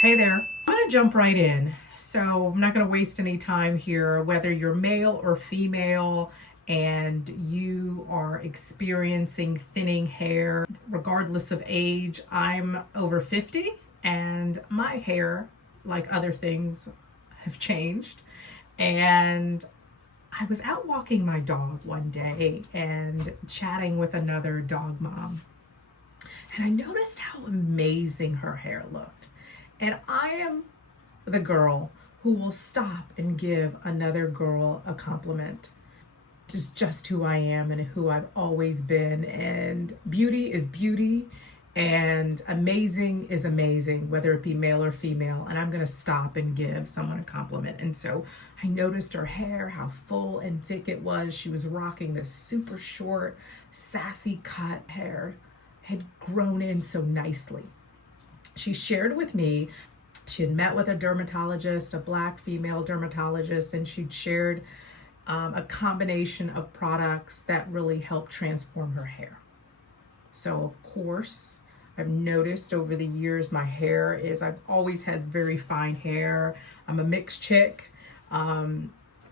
Hey there. I'm going to jump right in. So I'm not going to waste any time here, whether you're male or female and you are experiencing thinning hair, regardless of age. I'm over 50 and my hair, like other things, have changed. And I was out walking my dog one day and chatting with another dog mom. And I noticed how amazing her hair looked. And I am the girl who will stop and give another girl a compliment. Just who I am and who I've always been. And beauty is beauty and amazing is amazing, whether it be male or female. And I'm going to stop and give someone a compliment. And so I noticed her hair, how full and thick it was. She was rocking this super short, sassy cut hair, had grown in so nicely. She shared with me, she had met with a dermatologist, a Black female dermatologist, and she'd shared a combination of products that really helped transform her hair. So of course, I've noticed over the years my hair is, I've always had very fine hair. I'm a mixed chick,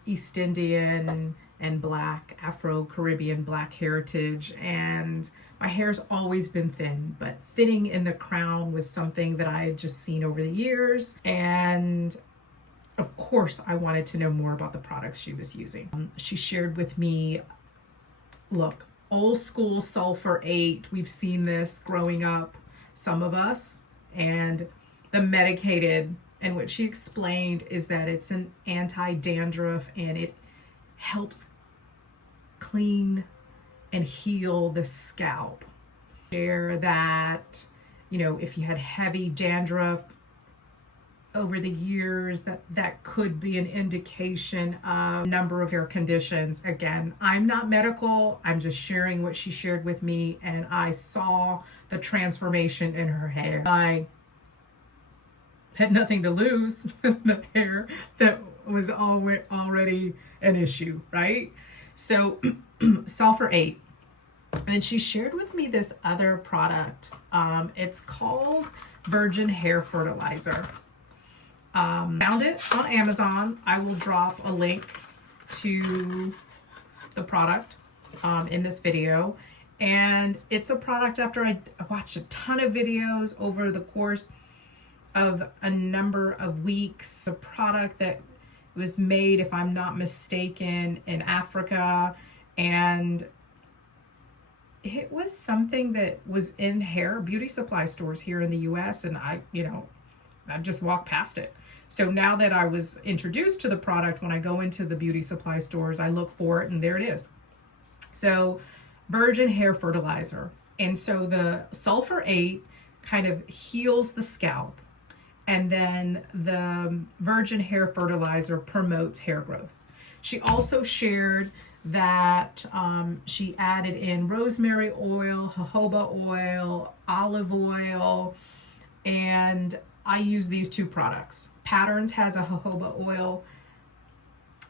East Indian and Black, Afro-Caribbean Black heritage, and my hair's always been thin, but thinning in the crown was something that I had just seen over the years. And of course, I wanted to know more about the products she was using. She shared with me, look, old school Sulfur 8. We've seen this growing up, some of us, and the medicated. And what she explained is that it's an anti-dandruff and it helps clean and heal the scalp. Share that, you know, if you had heavy dandruff over the years, that could be an indication of a number of hair conditions. Again, I'm not medical. I'm just sharing what she shared with me, and I saw the transformation in her hair. I had nothing to lose. The hair that was already an issue, right? So Sulfur 8. And she shared with me this other product. It's called Virgin Hair Fertilizer. Found it on Amazon. I will drop a link to the product in this video. And it's a product after I watched a ton of videos over the course of a number of weeks. A product that was made, if I'm not mistaken, in Africa, and it was something that was in hair beauty supply stores here in the US, and I just walked past it. So now that I was introduced to the product, when I go into the beauty supply stores, I look for it and there it is. So Virgin Hair Fertilizer. And so the Sulfur 8 kind of heals the scalp. And then the Virgin Hair Fertilizer promotes hair growth. She also shared that she added in rosemary oil, jojoba oil, olive oil, and I use these two products. Patterns has a jojoba oil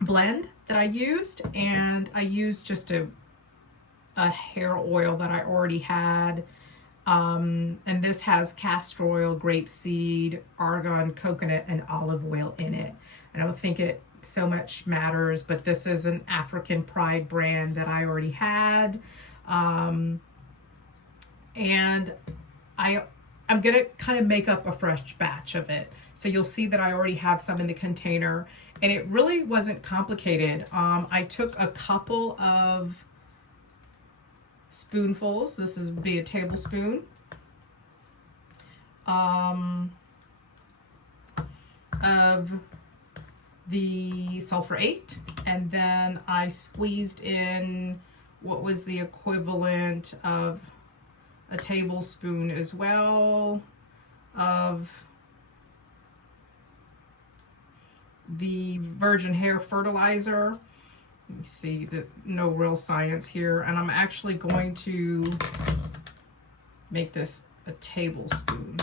blend that I used, and I used just a hair oil that I already had. And this has castor oil, grapeseed, argan, coconut, and olive oil in it. I don't think it so much matters, but this is an African Pride brand that I already had. And I'm gonna kind of make up a fresh batch of it. So you'll see that I already have some in the container, and it really wasn't complicated. I took a couple of spoonfuls. This would be a tablespoon. Of the Sulfur 8, and then I squeezed in what was the equivalent of a tablespoon as well of the Virgin Hair Fertilizer. Let me see, that no real science here, and I'm actually going to make this a tablespoon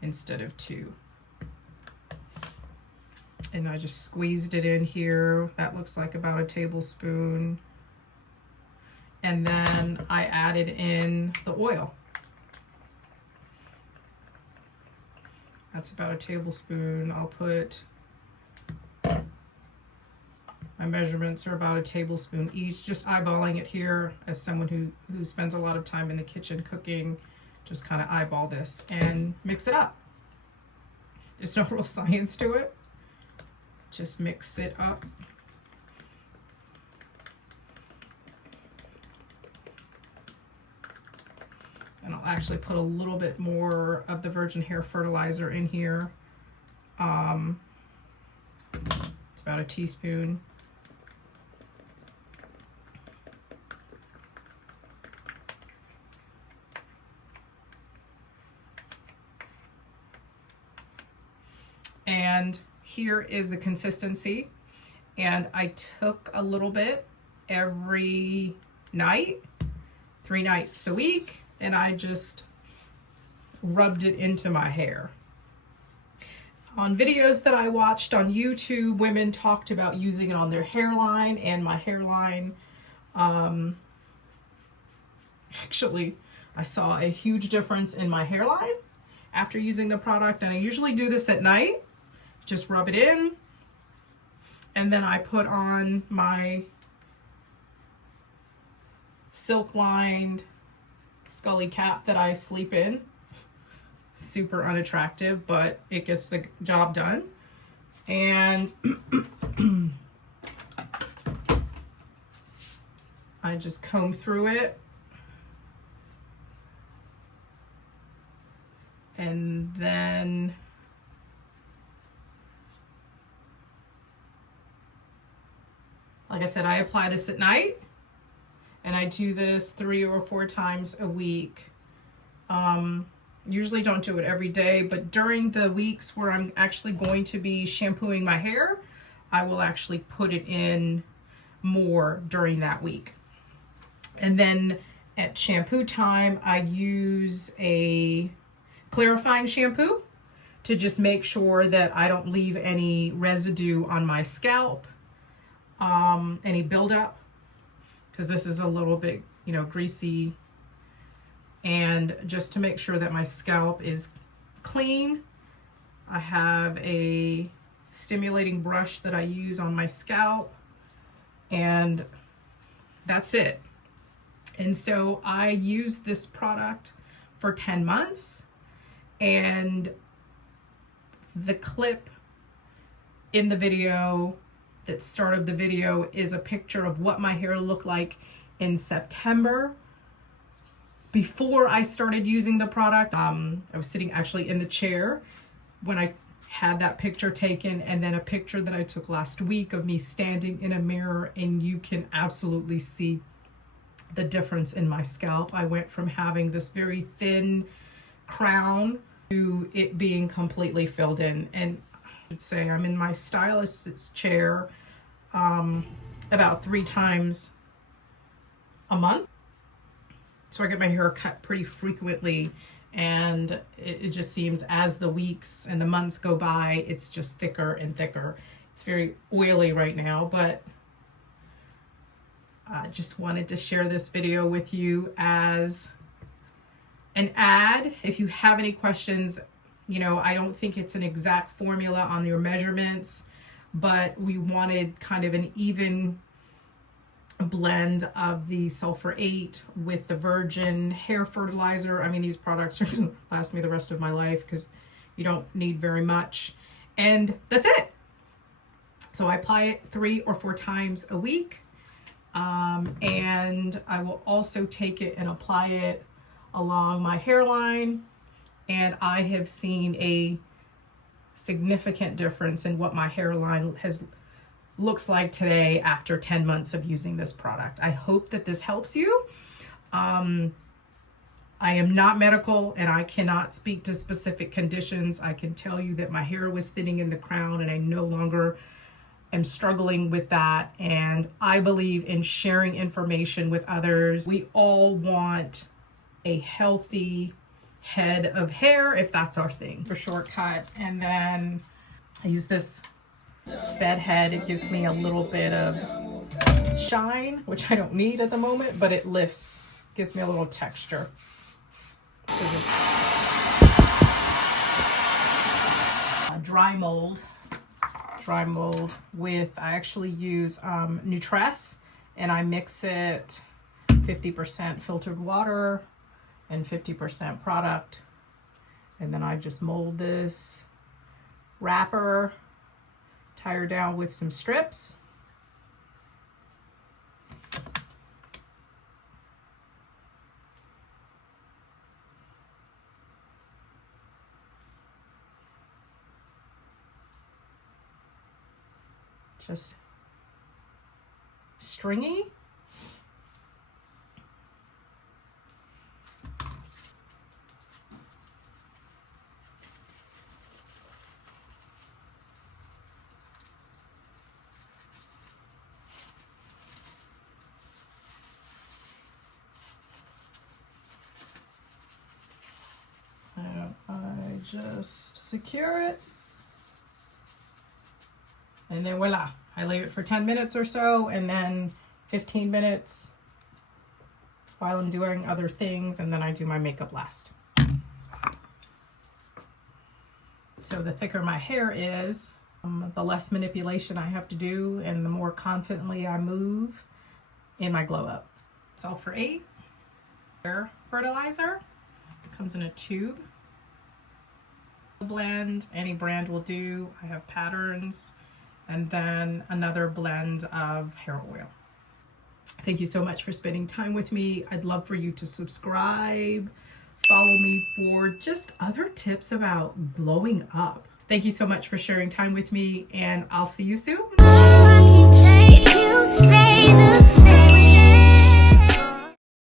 instead of 2. And I just squeezed it in here. That looks like about a tablespoon. And then I added in the oil. That's about a tablespoon. I'll put, my measurements are about a tablespoon each, just eyeballing it here as someone who spends a lot of time in the kitchen cooking. Just kind of eyeball this and mix it up. There's no real science to it. Just mix it up. And I'll actually put a little bit more of the virgin hair fertilizer in here. It's about a teaspoon. And here is the consistency. And I took a little bit every night, 3 nights a week, and I just rubbed it into my hair. On videos that I watched on YouTube, women talked about using it on their hairline, and my hairline, actually, I saw a huge difference in my hairline after using the product. And I usually do this at night, just rub it in, and then I put on my silk lined Scully cap that I sleep in. Super unattractive, but it gets the job done. And I just comb through it. And then like I said, I apply this at night, and I do this 3 or 4 times a week. Usually don't do it every day, but during the weeks where I'm actually going to be shampooing my hair, I will actually put it in more during that week. And then at shampoo time, I use a clarifying shampoo to just make sure that I don't leave any residue on my scalp, any buildup, because this is a little bit, you know, greasy. And just to make sure that my scalp is clean, I have a stimulating brush that I use on my scalp, and that's it. And so I use this product for 10 months, and the clip in the video, that start of the video, is a picture of what my hair looked like in September before I started using the product. I was sitting actually in the chair when I had that picture taken, and then a picture that I took last week of me standing in a mirror, and you can absolutely see the difference in my scalp. I went from having this very thin crown to it being completely filled in. And I should say I'm in my stylist's chair about 3 times a month. So I get my hair cut pretty frequently, and it just seems as the weeks and the months go by, it's just thicker and thicker. It's very oily right now, but I just wanted to share this video with you as an ad. If you have any questions, you know, I don't think it's an exact formula on your measurements, but we wanted kind of an even blend of the Sulfur 8 with the virgin hair fertilizer. I mean, these products are going to last me the rest of my life because you don't need very much. And that's it. So I apply it 3 or 4 times a week. And I will also take it and apply it along my hairline. And I have seen a significant difference in what my hairline looks like today after 10 months of using this product. I hope that this helps you. I am not medical, and I cannot speak to specific conditions. I can tell you that my hair was thinning in the crown, and I no longer am struggling with that. And I believe in sharing information with others. We all want a healthy head of hair, if that's our thing. For shortcut. And then I use this bed head. It gives me a little bit of shine, which I don't need at the moment, but it lifts, gives me a little texture. So just dry mold with, I actually use Nutress, and I mix it 50% filtered water and 50% product. And then I just mold this wrapper, tie her down with some strips. Just stringy. And I just secure it. And then voila, I leave it for 10 minutes or so, and then 15 minutes while I'm doing other things, and then I do my makeup last. So the thicker my hair is, the less manipulation I have to do, and the more confidently I move in my glow up. Sulfur 8 hair fertilizer, comes in a tube. Blend, any brand will do. I have Patterns. And then another blend of hair oil. Thank you so much for spending time with me. I'd love for you to subscribe, follow me for just other tips about glowing up. Thank you so much for sharing time with me, and I'll see you soon.